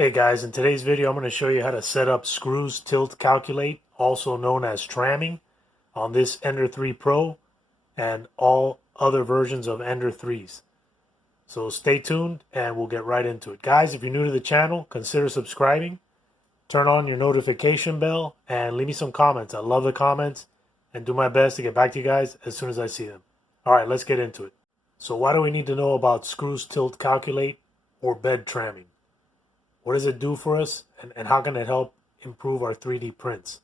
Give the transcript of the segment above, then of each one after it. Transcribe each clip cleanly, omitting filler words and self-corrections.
Hey guys, in today's video I'm going to show you how to set up screws tilt calculate, also known as tramming, on this Ender 3 Pro and all other versions of Ender 3s. So stay tuned and we'll get right into it. Guys, if you're new to the channel, consider subscribing, turn on your notification bell, and leave me some comments. I love the comments and do my best to get back to you guys as soon as I see them. Alright, let's get into it. So why do we need to know about screws tilt calculate or bed tramming? What does it do for us, and how can it help improve our 3D prints?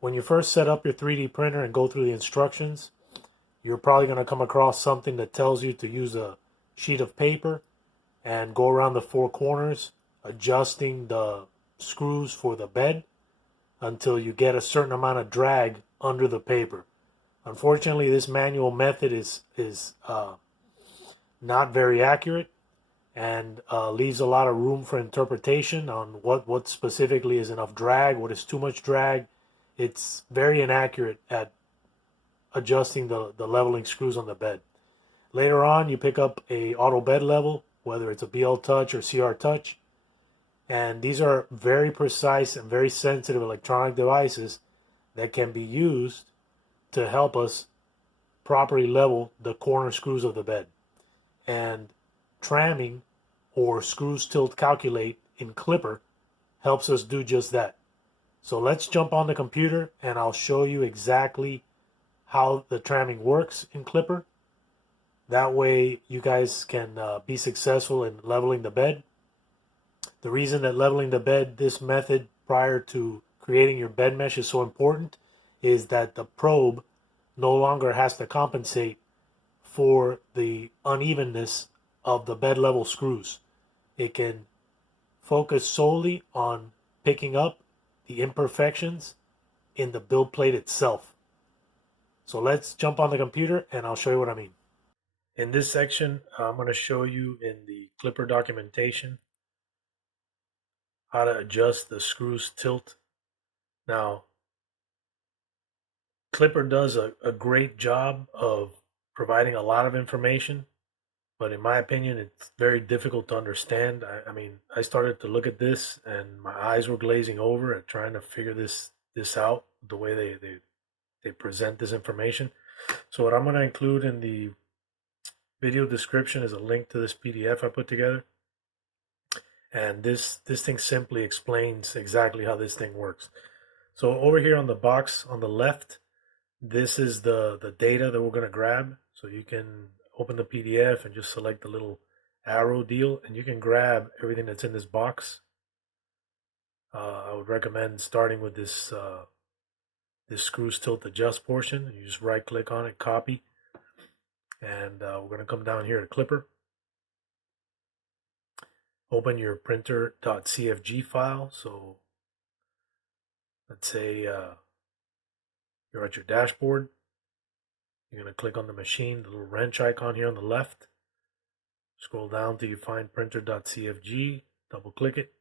When you first set up your 3D printer and go through the instructions, you're probably going to come across something that tells you to use a sheet of paper and go around the four corners, adjusting the screws for the bed until you get a certain amount of drag under the paper. Unfortunately, this manual method is not very accurate and leaves a lot of room for interpretation on what specifically is enough drag, what is too much drag. It's very inaccurate at adjusting the leveling screws on the bed. Later on, you pick up a auto bed level, whether it's a BL Touch or CR Touch, and these are very precise and very sensitive electronic devices that can be used to help us properly level the corner screws of the bed. And tramming or screws tilt calculate in Klipper helps us do just that. So let's jump on the computer and I'll show you exactly how the tramming works in Klipper. That way you guys can be successful in leveling the bed. The reason that leveling the bed this method prior to creating your bed mesh is so important is that the probe no longer has to compensate for the unevenness of the bed level screws. It can focus solely on picking up the imperfections in the build plate itself. So let's jump on the computer and I'll show you what I mean. In this section, I'm going to show you in the Klipper documentation how to adjust the screws tilt. Now, Klipper does a great job of providing a lot of information, but in my opinion, it's very difficult to understand. I mean, I started to look at this and my eyes were glazing over at trying to figure this out, the way they present this information. So what I'm going to include in the video description is a link to this PDF I put together. And this thing simply explains exactly how this thing works. So over here on the box on the left, this is the data that we're going to grab. So you can open the PDF and just select the little arrow deal and you can grab everything that's in this box. I would recommend starting with this this screws tilt adjust portion. You just right click on it, copy, and we're going to come down here to Klipper. Open your printer.cfg file. So let's say you're at your dashboard. You're going to click on the machine, the little wrench icon here on the left. Scroll down till you find printer.cfg, double click it,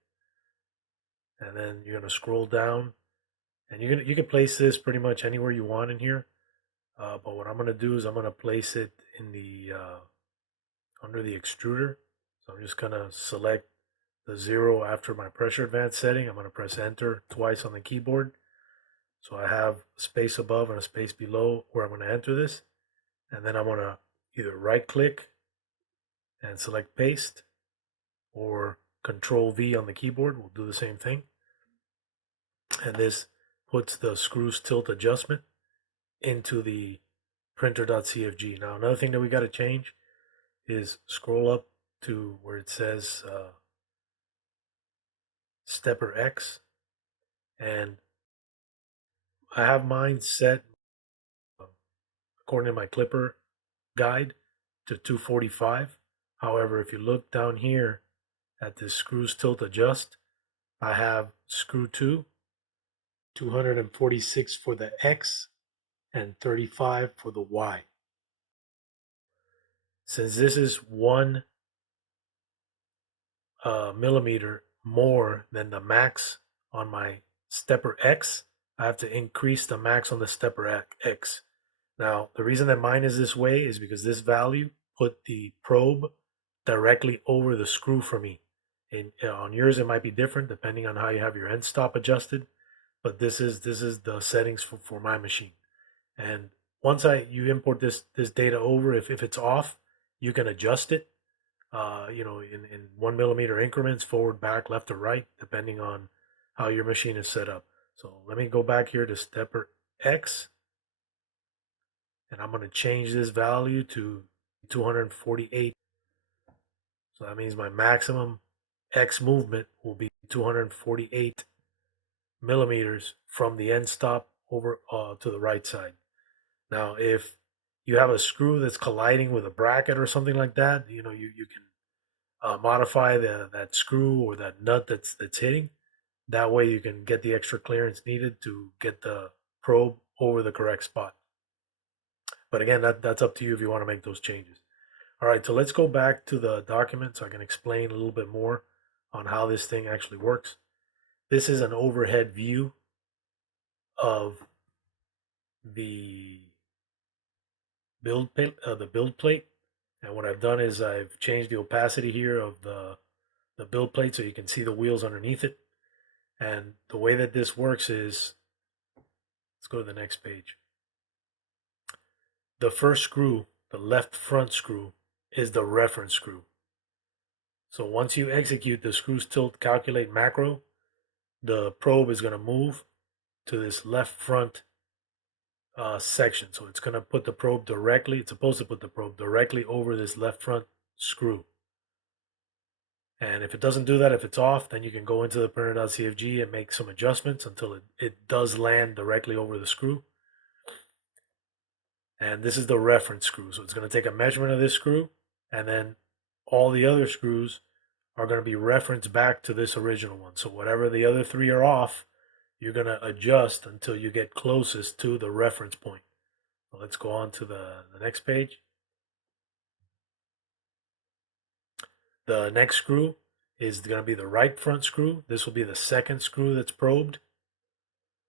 and then you're going to scroll down, and you can place this pretty much anywhere you want in here. But what I'm going to do is I'm going to place it in the under the extruder. So I'm just going to select the 0 after my pressure advance setting. I'm going to press enter twice on the keyboard. So I have a space above and a space below where I'm going to enter this. And then I'm going to either right click and select paste, or Control V on the keyboard will do the same thing. And this puts the screws tilt adjustment into the printer.cfg. Now another thing that we got to change is scroll up to where it says Stepper X, and I have mine set according to my Klipper guide to 245. However, if you look down here at this screws tilt adjust, I have screw 2, 246 for the X and 35 for the Y. Since this is 1 millimeter more than the max on my Stepper X, I have to increase the max on the Stepper X. Now, the reason that mine is this way is because this value put the probe directly over the screw for me. On yours, it might be different depending on how you have your end stop adjusted. But this is the settings for my machine. And once you import this data over, if it's off, you can adjust it. In 1 millimeter increments, forward, back, left, or right, depending on how your machine is set up. So let me go back here to stepper X, and I'm going to change this value to 248. So that means my maximum X movement will be 248 millimeters from the end stop over to the right side. Now, if you have a screw that's colliding with a bracket or something like that, you can modify that screw or that nut that's hitting. That way you can get the extra clearance needed to get the probe over the correct spot. But again, that's up to you if you want to make those changes. All right, so let's go back to the document so I can explain a little bit more on how this thing actually works. This is an overhead view of the build plate. And what I've done is I've changed the opacity here of the build plate so you can see the wheels underneath it. And the way that this works is, let's go to the next page. The first screw, the left front screw, is the reference screw. So once you execute the screws tilt calculate macro, the probe is going to move to this left front section. So it's going to put the probe directly, it's supposed to put the probe directly over this left front screw. And if it doesn't do that, if it's off, then you can go into the printer.cfg and make some adjustments until it does land directly over the screw. And this is the reference screw. So it's going to take a measurement of this screw, and then all the other screws are going to be referenced back to this original one. So whatever the other three are off, you're going to adjust until you get closest to the reference point. So let's go on to the next page. The next screw is going to be the right front screw. This will be the second screw that's probed.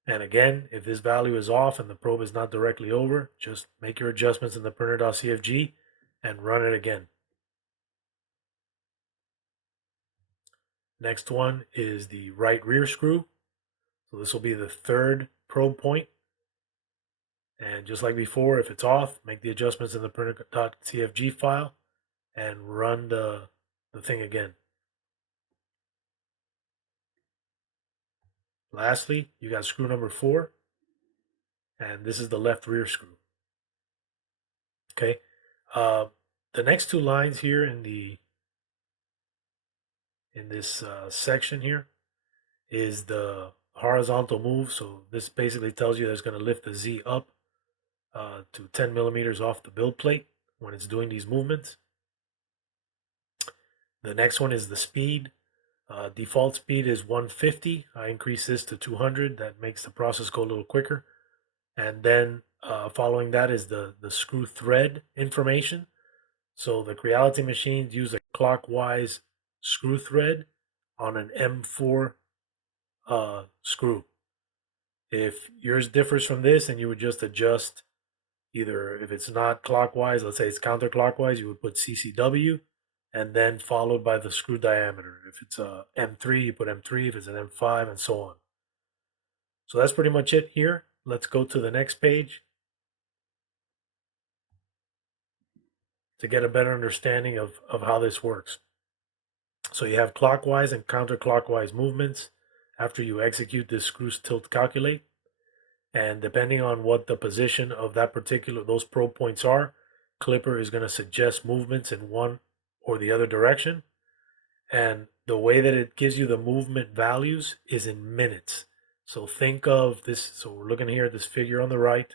And again, if this value is off and the probe is not directly over, just make your adjustments in the printer.cfg and run it again. Next one is the right rear screw. So this will be the third probe point. And just like before, if it's off, make the adjustments in the printer.cfg file and run the thing again. Lastly, you got screw number 4, and this is the left rear screw. Okay, the next two lines here in this section here is the horizontal move. So this basically tells you that it's going to lift the Z up to 10 millimeters off the build plate when it's doing these movements. The next one is the speed. Default speed is 150. I increase this to 200. That makes the process go a little quicker. And then following that is the screw thread information. So the Creality machines use a clockwise screw thread on an M4 screw. If yours differs from this, then you would just adjust either, if it's not clockwise, let's say it's counterclockwise, you would put CCW and then followed by the screw diameter. If it's a M3, you put M3. If it's an M5, and so on. So that's pretty much it here. Let's go to the next page to get a better understanding of how this works. So you have clockwise and counterclockwise movements after you execute this screws tilt calculate. And depending on what the position of those probe points are, Klipper is going to suggest movements in one or the other direction. And the way that it gives you the movement values is in minutes. So think of this. So we're looking here at this figure on the right.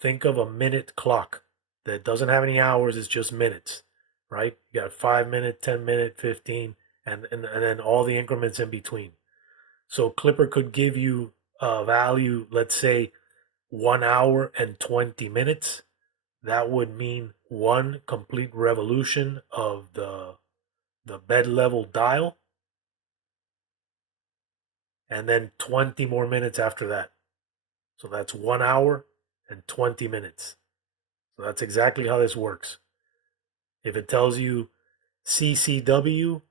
Think of a minute clock that doesn't have any hours. It's just minutes, right? You got 5 minute, 10 minute, 15, and then all the increments in between. So Klipper could give you a value, let's say 1 hour and 20 minutes. That would mean one complete revolution of the bed level dial, and then 20 more minutes after that. So that's 1 hour and 20 minutes. So that's exactly how this works. If it tells you CCW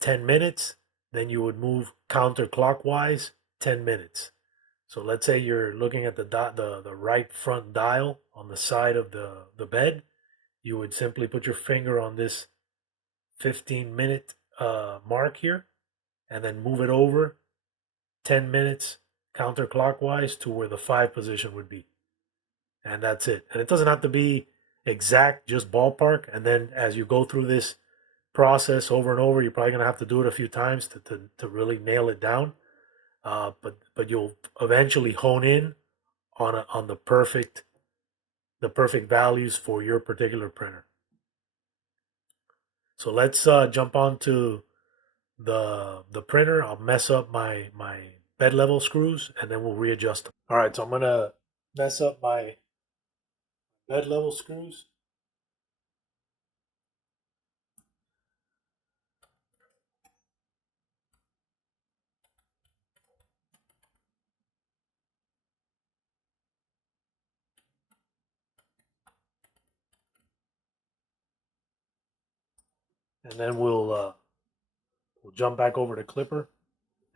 10 minutes, then you would move counterclockwise 10 minutes. So let's say you're looking at the right front dial on the side of the bed. You would simply put your finger on this 15-minute mark here and then move it over 10 minutes counterclockwise to where the 5 position would be. And that's it. And it doesn't have to be exact, just ballpark. And then as you go through this process over and over, you're probably going to have to do it a few times to really nail it down. But you'll eventually hone in on the perfect values for your particular printer. So let's jump on to the printer. I'll mess up my bed level screws and then we'll readjust them. All right, so I'm gonna mess up my bed level screws. And then we'll jump back over to Klipper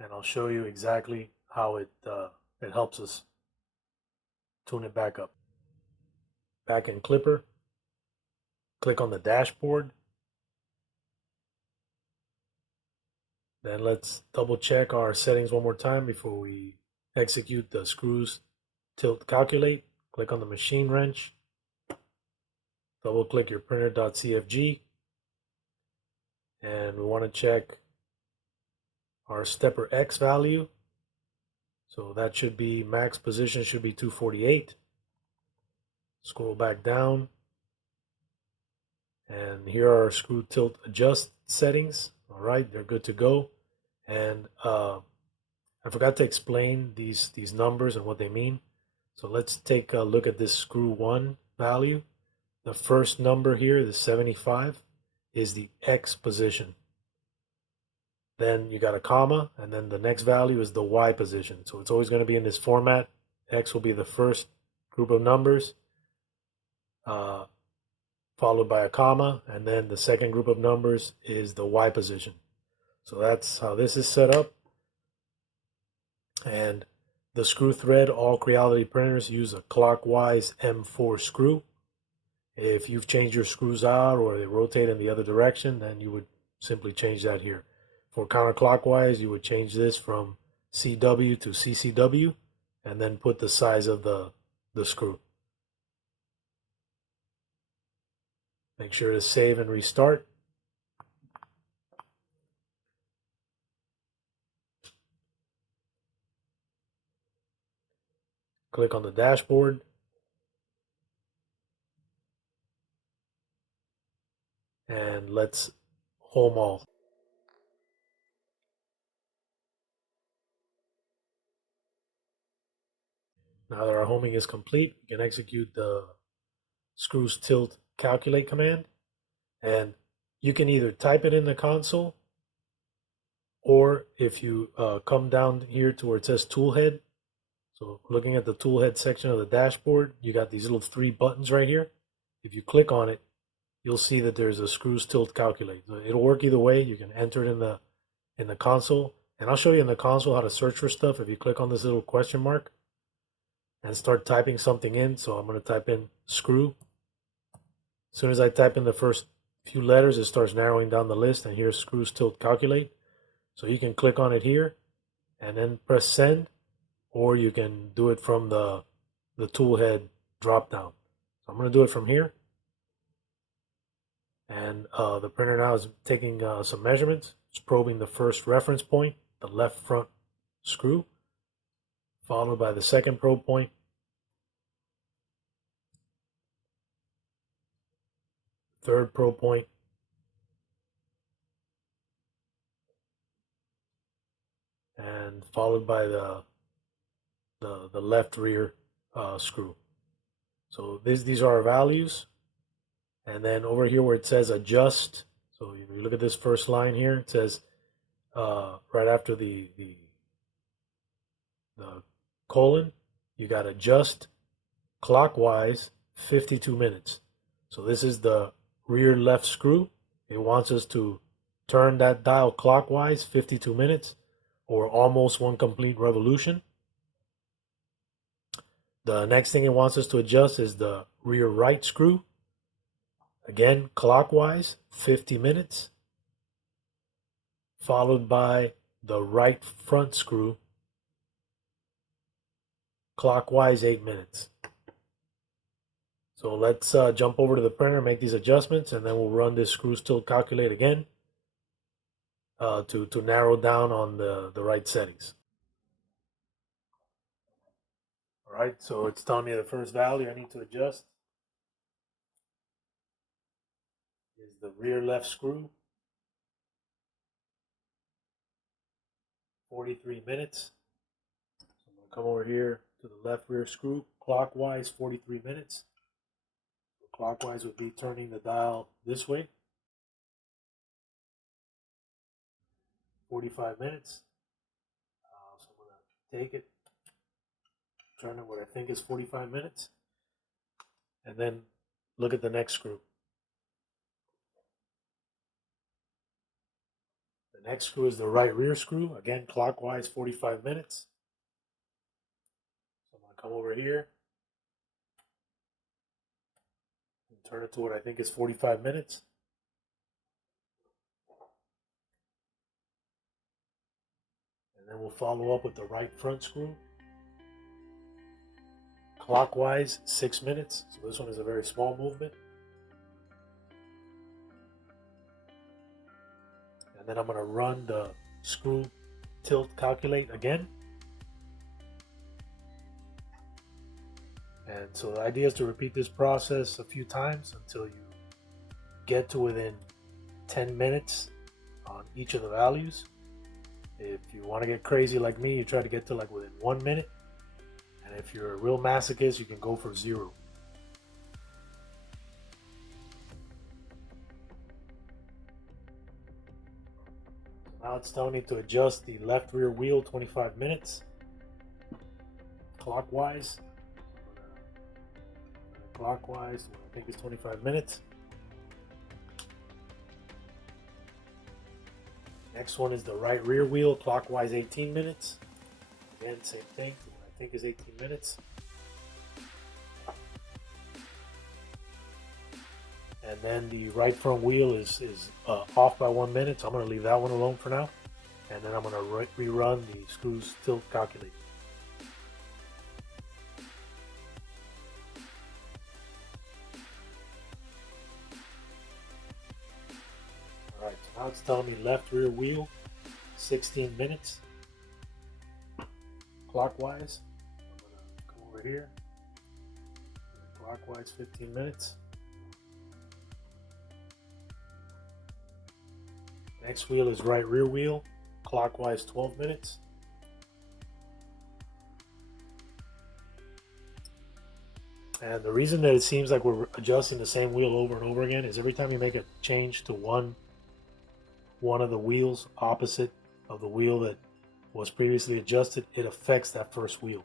and I'll show you exactly how it helps us tune it back up. Back in Klipper, click on the dashboard. Then let's double check our settings one more time before we execute the screws tilt calculate. Click on the machine wrench. Double click your printer.cfg. And we want to check our stepper X value. So that should be, max position should be 248. Scroll back down. And here are our screw tilt adjust settings. All right, they're good to go. And I forgot to explain these numbers and what they mean. So let's take a look at this screw 1 value. The first number here, the 75, is the X position. Then you got a comma, and then the next value is the Y position. So it's always going to be in this format. X will be the first group of numbers, followed by a comma, and then the second group of numbers is the Y position. So that's how this is set up. And the screw thread, all Creality printers use a clockwise M4 screw. If you've changed your screws out or they rotate in the other direction, then you would simply change that here. For counterclockwise, you would change this from CW to CCW and then put the size of the screw. Make sure to save and restart. Click on the dashboard. And let's home all. Now that our homing is complete, we can execute the screws tilt calculate command. And you can either type it in the console, or if you come down here to where it says toolhead, so looking at the toolhead section of the dashboard, you got these little 3 buttons right here. If you click on it, you'll see that there's a screws tilt calculate. It'll work either way. You can enter it in the console, and I'll show you in the console how to search for stuff. If you click on this little question mark and start typing something in, so I'm going to type in screw. As soon as I type in the first few letters, it starts narrowing down the list, and here's screws tilt calculate. So you can click on it here and then press send, or you can do it from the toolhead drop down. So I'm going to do it from here. And the printer now is taking some measurements. It's probing the first reference point, the left front screw, followed by the second probe point, third probe point, and followed by the left rear screw. So these are our values. And then over here where it says adjust, so you look at this first line here, it says right after the colon, you got adjust clockwise 52 minutes. So this is the rear left screw. It wants us to turn that dial clockwise 52 minutes, or almost one complete revolution. The next thing it wants us to adjust is the rear right screw. Again, clockwise 50 minutes, followed by the right front screw, clockwise 8 minutes. So let's jump over to the printer, make these adjustments, and then we'll run this screw still calculate again to narrow down on the right settings. All right, so it's telling me the first value I need to adjust is the rear left screw, 43 minutes. So I'm going to come over here to the left rear screw, clockwise 43 minutes. So clockwise would be turning the dial this way, 45 minutes. So I'm going to take it, turn it what I think is 45 minutes, and then look at the next screw. The next screw is the right rear screw, again clockwise 45 minutes. So I'm going to come over here and turn it to what I think is 45 minutes. And then we'll follow up with the right front screw, clockwise 6 minutes. So this one is a very small movement. And then I'm going to run the screw tilt calculate again. And so the idea is to repeat this process a few times until you get to within 10 minutes on each of the values. If you want to get crazy like me, you try to get to like within 1 minute. And if you're a real masochist, you can go for 0. Now it's telling me to adjust the left rear wheel 25 minutes clockwise. Clockwise, I think it's 25 minutes. Next one is the right rear wheel, clockwise 18 minutes. Again, same thing, I think is 18 minutes. And then the right front wheel is off by 1 minute, so I'm going to leave that one alone for now. And then I'm going to rerun the screws tilt calculate. Alright, so now it's telling me left rear wheel, 16 minutes. Clockwise, I'm going to come over here. Clockwise, 15 minutes. Next wheel is right rear wheel, clockwise 12 minutes. And the reason that it seems like we're adjusting the same wheel over and over again is every time you make a change to one of the wheels opposite of the wheel that was previously adjusted, it affects that first wheel.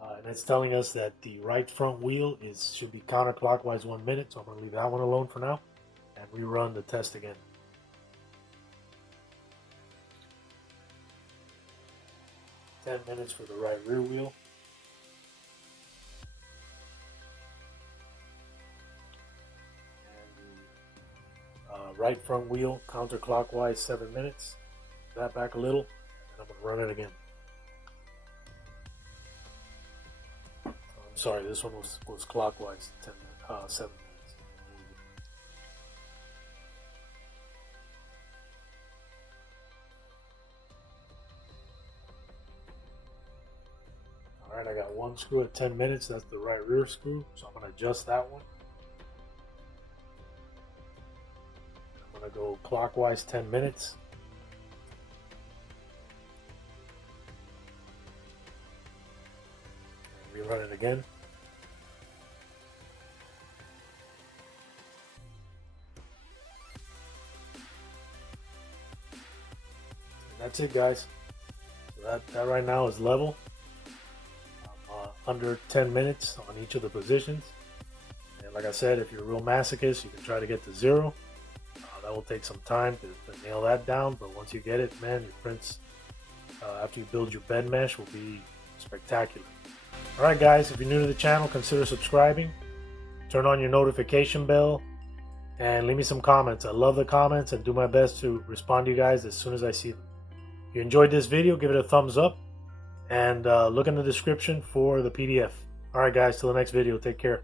And it's telling us that the right front wheel should be counterclockwise 1 minute, so I'm going to leave that one alone for now and rerun the test again. 10 minutes for the right rear wheel. And the right front wheel counterclockwise 7 minutes. That back a little, and I'm going to run it again. I'm sorry, this one was clockwise 7 minutes. Alright, I got one screw at 10 minutes, that's the right rear screw, so I'm going to adjust that one. I'm going to go clockwise 10 minutes. And rerun it again. And that's it, guys. So that right now is level. Under 10 minutes on each of the positions. And like I said, if you're a real masochist, you can try to get to 0. that will take some time to nail that down, but once you get it, man, your prints after you build your bed mesh will be spectacular. Alright guys, if you're new to the channel, consider subscribing, turn on your notification bell, and leave me some comments. I love the comments and do my best to respond to you guys as soon as I see them. If you enjoyed this video, give it a thumbs up, and look in the description for the PDF. Alright guys, till the next video, take care.